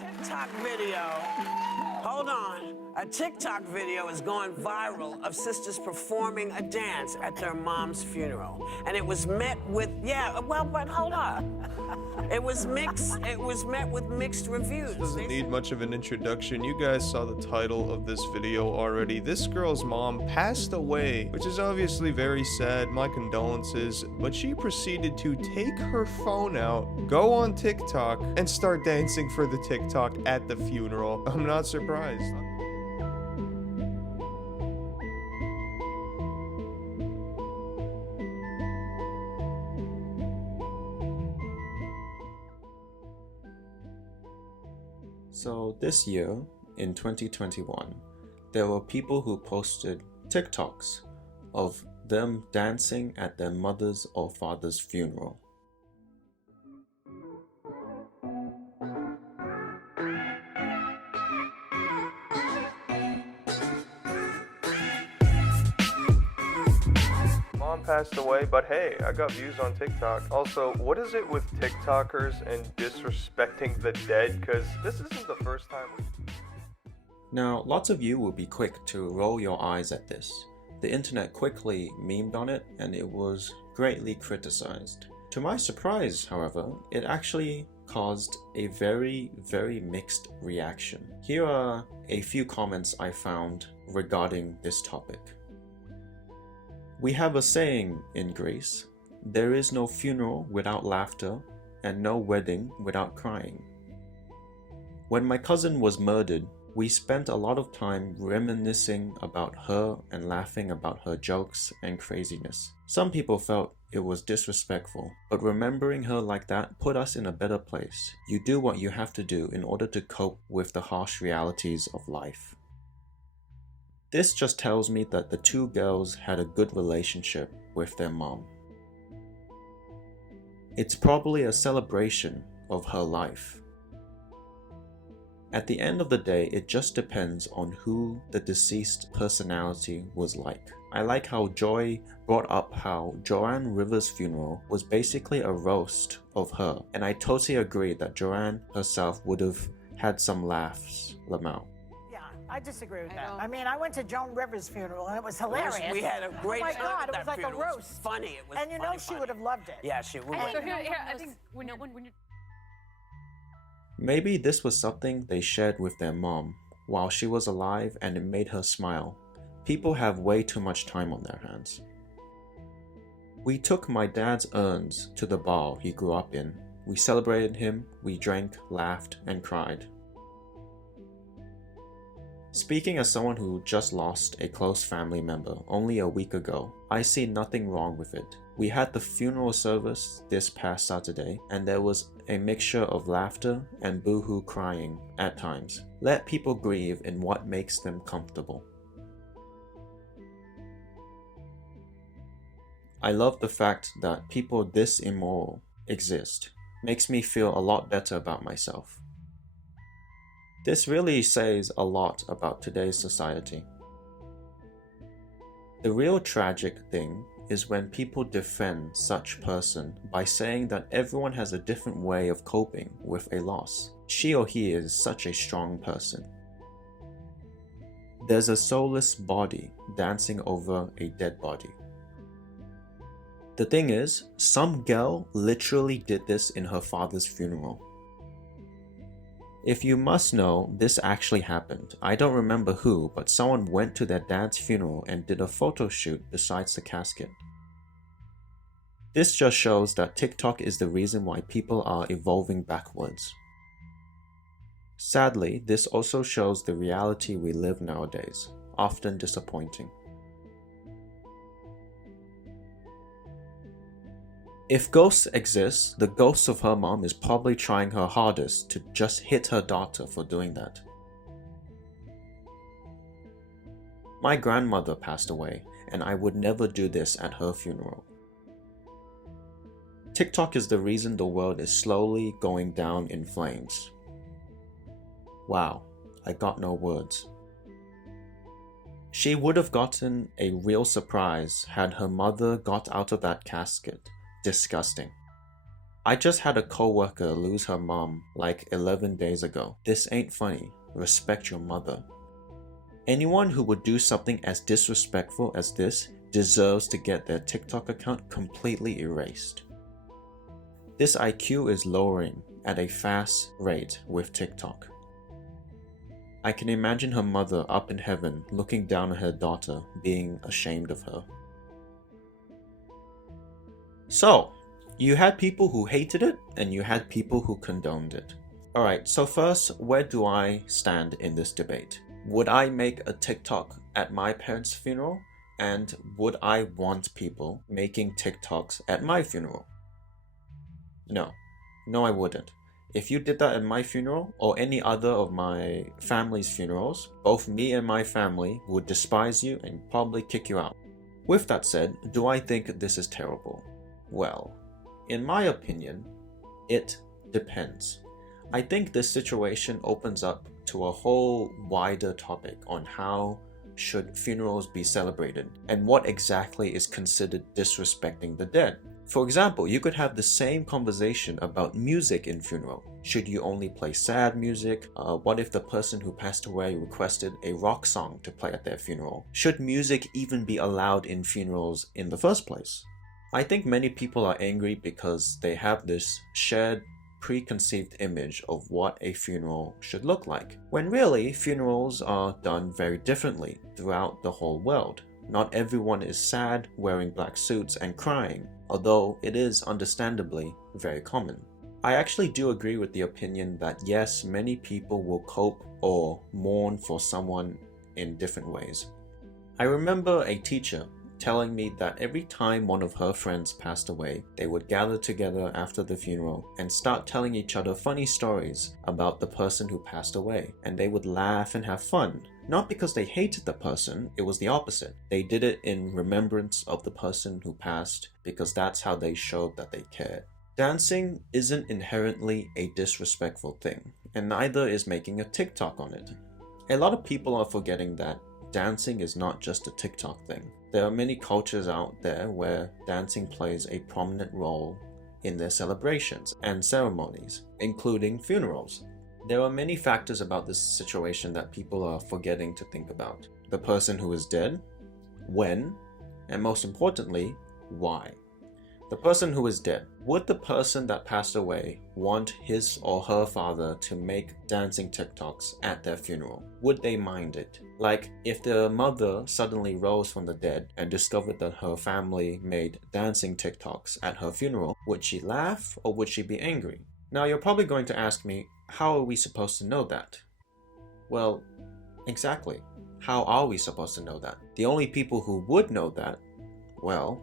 TikTok video. Hold on. A TikTok video is going viral of sisters performing a dance at their mom's funeral. And it was met with, but hold on. It was met with mixed reviews. Doesn't need much of an introduction. You guys saw the title of this video already. This girl's mom passed away, which is obviously very sad. My condolences. But she proceeded to take her phone out, go on TikTok, and start dancing for the TikTok at the funeral. I'm not surprised. So this year, in 2021, there were people who posted TikToks of them dancing at their mother's or father's funeral. Mom passed away, but hey, I got views on TikTok. Also, what is it with TikTokers and disrespecting the dead? Because this isn't the first time. Now, lots of you will be quick to roll your eyes at this. The internet quickly memed on it and it was greatly criticized. To my surprise, however, it actually caused a very, very mixed reaction. Here are a few comments I found regarding this topic. We have a saying in Greece, there is no funeral without laughter and no wedding without crying. When my cousin was murdered, we spent a lot of time reminiscing about her and laughing about her jokes and craziness. Some people felt it was disrespectful, but remembering her like that put us in a better place. You do what you have to do in order to cope with the harsh realities of life. This just tells me that the two girls had a good relationship with their mom. It's probably a celebration of her life. At the end of the day, it just depends on who the deceased personality was like. I like how Joy brought up how Joanne Rivers' funeral was basically a roast of her, and I totally agree that Joanne herself would have had some laughs, Lamau. I disagree with that. I mean, I went to Joan Rivers' funeral and it was hilarious. We had a great time. Oh my God, it was like funeral. a roast. It was funny. It was and you know she would have loved it. Yeah, she would. So here, I think when you Maybe this was something they shared with their mom while she was alive and it made her smile. People have way too much time on their hands. We took my dad's urns to the bar he grew up in. We celebrated him, we drank, laughed, and cried. Speaking as someone who just lost a close family member only a week ago, I see nothing wrong with it. We had the funeral service this past Saturday and there was a mixture of laughter and boohoo crying at times. Let people grieve in what makes them comfortable. I love the fact that people this immoral exist. Makes me feel a lot better about myself. This really says a lot about today's society. The real tragic thing is when people defend such person by saying that everyone has a different way of coping with a loss. She or he is such a strong person. There's a soulless body dancing over a dead body. The thing is, some girl literally did this in her father's funeral. If you must know, this actually happened. I don't remember who, but someone went to their dad's funeral and did a photo shoot besides the casket. This just shows that TikTok is the reason why people are evolving backwards. Sadly, this also shows the reality we live nowadays, often disappointing. If ghosts exist, the ghost of her mom is probably trying her hardest to just hit her daughter for doing that. My grandmother passed away, and I would never do this at her funeral. TikTok is the reason the world is slowly going down in flames. Wow, I got no words. She would have gotten a real surprise had her mother got out of that casket. Disgusting. I just had a coworker lose her mom like 11 days ago. This ain't funny. Respect your mother. Anyone who would do something as disrespectful as this deserves to get their TikTok account completely erased. This IQ is lowering at a fast rate with TikTok. I can imagine her mother up in heaven looking down at her daughter, being ashamed of her. So, you had people who hated it, and you had people who condoned it. Alright, so first, where do I stand in this debate? Would I make a TikTok at my parents' funeral? And would I want people making TikToks at my funeral? No. No, I wouldn't. If you did that at my funeral, or any other of my family's funerals, both me and my family would despise you and probably kick you out. With that said, do I think this is terrible? Well, in my opinion, it depends. I think this situation opens up to a whole wider topic on how should funerals be celebrated and what exactly is considered disrespecting the dead. For example, you could have the same conversation about music in funeral. Should you only play sad music? What if the person who passed away requested a rock song to play at their funeral? Should music even be allowed in funerals in the first place? I think many people are angry because they have this shared preconceived image of what a funeral should look like, when really funerals are done very differently throughout the whole world. Not everyone is sad, wearing black suits and crying, although it is understandably very common. I actually do agree with the opinion that yes, many people will cope or mourn for someone in different ways. I remember a teacher telling me that every time one of her friends passed away, they would gather together after the funeral and start telling each other funny stories about the person who passed away, and they would laugh and have fun. Not because they hated the person, it was the opposite. They did it in remembrance of the person who passed because that's how they showed that they cared. Dancing isn't inherently a disrespectful thing, and neither is making a TikTok on it. A lot of people are forgetting that dancing is not just a TikTok thing. There are many cultures out there where dancing plays a prominent role in their celebrations and ceremonies, including funerals. There are many factors about this situation that people are forgetting to think about. The person who is dead, when, and most importantly, why. The person who is dead. Would the person that passed away want his or her father to make dancing TikToks at their funeral? Would they mind it? Like, if the mother suddenly rose from the dead and discovered that her family made dancing TikToks at her funeral, would she laugh or would she be angry? Now, you're probably going to ask me, how are we supposed to know that? Well, exactly. How are we supposed to know that? The only people who would know that, well,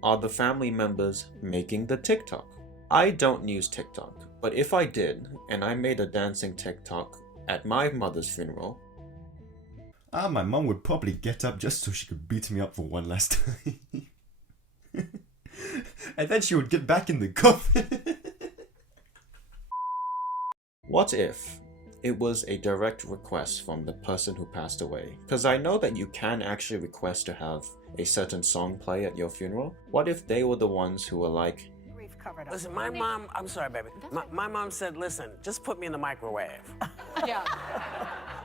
are the family members making the TikTok. I don't use TikTok, but if I did, and I made a dancing TikTok at my mother's funeral, my mum would probably get up just so she could beat me up for one last time. And then she would get back in the coffin. What if it was a direct request from the person who passed away? Because I know that you can actually request to have a certain song play at your funeral. What if they were the ones who were like, We've covered up. Listen, my mom, I'm sorry, baby. My mom said, listen, just put me in the microwave. Yeah.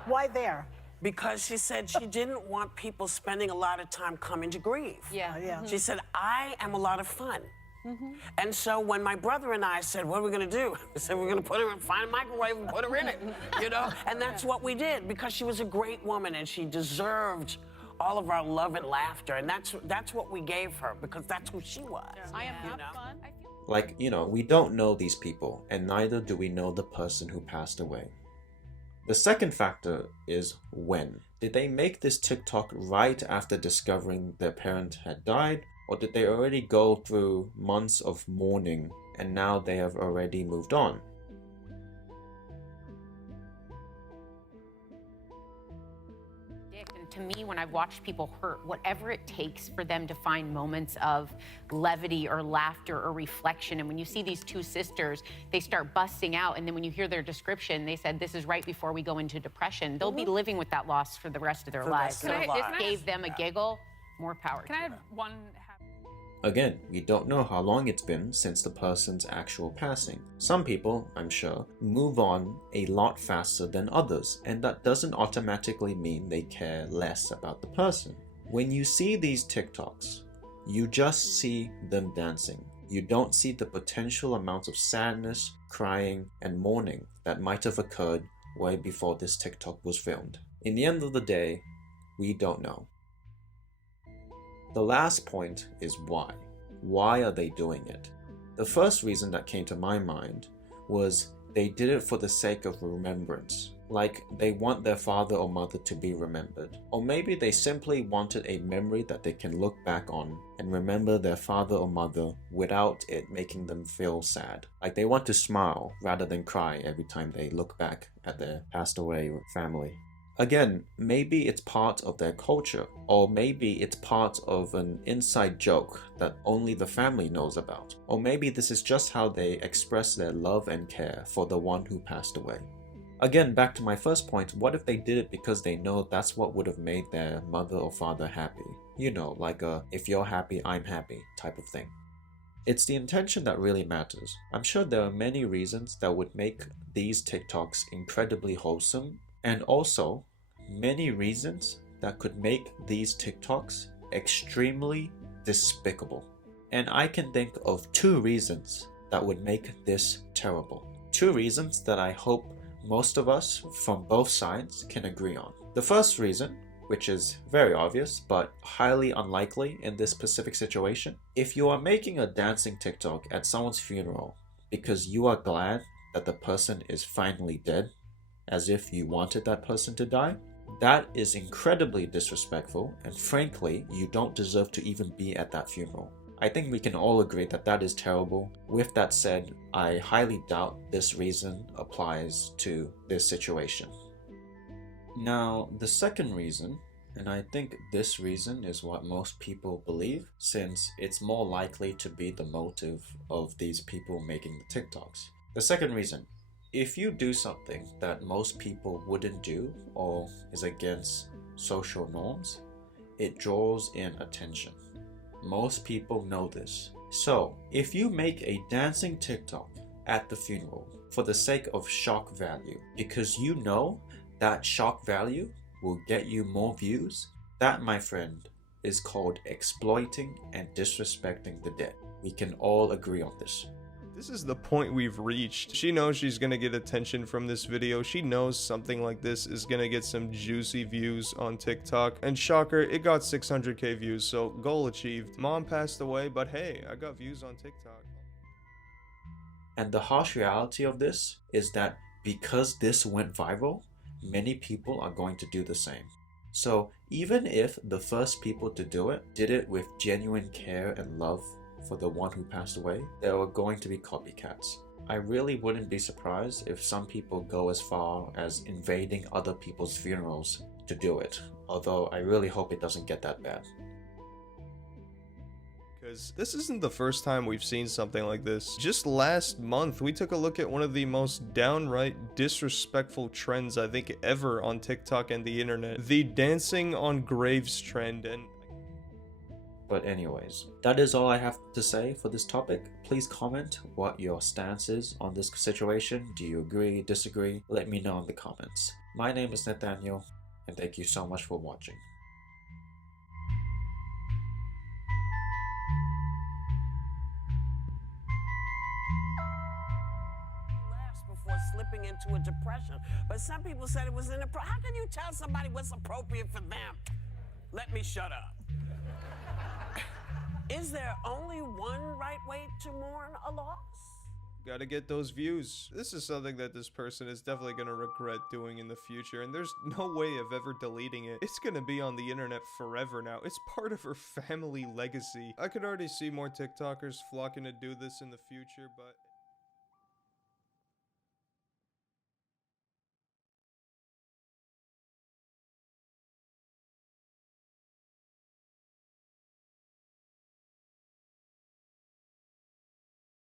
Why there? Because she said she didn't want people spending a lot of time coming to grieve. Yeah. Yeah. She said, I am a lot of fun. And so when my brother and I said, what are we gonna do? We said, we're gonna put her in, find a microwave and put her in it, you know? And that's what we did, because she was a great woman and she deserved all of our love and laughter. And that's what we gave her, because that's who she was. I am not know? fun. like, we don't know these people, and neither do we know the person who passed away. The second factor is when. Did they make this TikTok right after discovering their parent had died? Or did they already go through months of mourning and now they have already moved on? And to me, when I've watched people hurt, whatever it takes for them to find moments of levity or laughter or reflection. And when you see these two sisters, they start busting out. And then when you hear their description, they said, this is right before we go into depression. They'll be living with that loss for the rest of their lives. rest of their So lives. if it gave them a giggle, more power Can I to have them. one? Again, we don't know how long it's been since the person's actual passing. Some people, I'm sure, move on a lot faster than others, and that doesn't automatically mean they care less about the person. When you see these TikToks, you just see them dancing. You don't see the potential amount of sadness, crying, and mourning that might have occurred way before this TikTok was filmed. In the end of the day, we don't know. The last point is why. Why are they doing it? The first reason that came to my mind was they did it for the sake of remembrance. Like they want their father or mother to be remembered. Or maybe they simply wanted a memory that they can look back on and remember their father or mother without it making them feel sad. Like they want to smile rather than cry every time they look back at their passed away family. Again, maybe it's part of their culture, or maybe it's part of an inside joke that only the family knows about, or maybe this is just how they express their love and care for the one who passed away. Again, back to my first point, what if they did it because they know that's what would have made their mother or father happy? You know, like a if you're happy, I'm happy type of thing. It's the intention that really matters. I'm sure there are many reasons that would make these TikToks incredibly wholesome, and also many reasons that could make these TikToks extremely despicable. And I can think of 2 reasons that would make this terrible. 2 reasons that I hope most of us from both sides can agree on. The first reason, which is very obvious but highly unlikely in this specific situation, if you are making a dancing TikTok at someone's funeral because you are glad that the person is finally dead, as if you wanted that person to die, that is incredibly disrespectful, and frankly, you don't deserve to even be at that funeral. I think we can all agree that that is terrible. With that said, I highly doubt this reason applies to this situation. Now, the second reason, and I think this reason is what most people believe, since it's more likely to be the motive of these people making the TikToks. The second reason, if you do something that most people wouldn't do or is against social norms, it draws in attention. Most people know this. So, if you make a dancing TikTok at the funeral for the sake of shock value, because you know that shock value will get you more views, that, my friend, is called exploiting and disrespecting the dead. We can all agree on this. This is the point we've reached. She knows she's gonna get attention from this video. She knows something like this is gonna get some juicy views on TikTok. And shocker, it got 600k views, so goal achieved. Mom passed away, but hey, I got views on TikTok. And the harsh reality of this is that because this went viral, many people are going to do the same. So even if the first people to do it did it with genuine care and love for the one who passed away, there are going to be copycats. I really wouldn't be surprised if some people go as far as invading other people's funerals to do it, although I really hope it doesn't get that bad. Because this isn't the first time we've seen something like this. Just last month, we took a look at one of the most downright disrespectful trends I think ever on TikTok and the internet. The dancing on graves trend. And but anyways, that is all I have to say for this topic. Please comment what your stance is on this situation. Do you agree, disagree? Let me know in the comments. My name is Nathaniel, and thank you so much for watching. Before slipping into a depression, but some people said it was inappropriate. How can you tell somebody what's appropriate for them? Let me shut up. Is there only one right way to mourn a loss? gotta get those views. This is something that this person is definitely gonna regret doing in the future, and there's no way of ever deleting it. It's gonna be on the internet forever now. It's part of her family legacy. I could already see more TikTokers flocking to do this in the future, but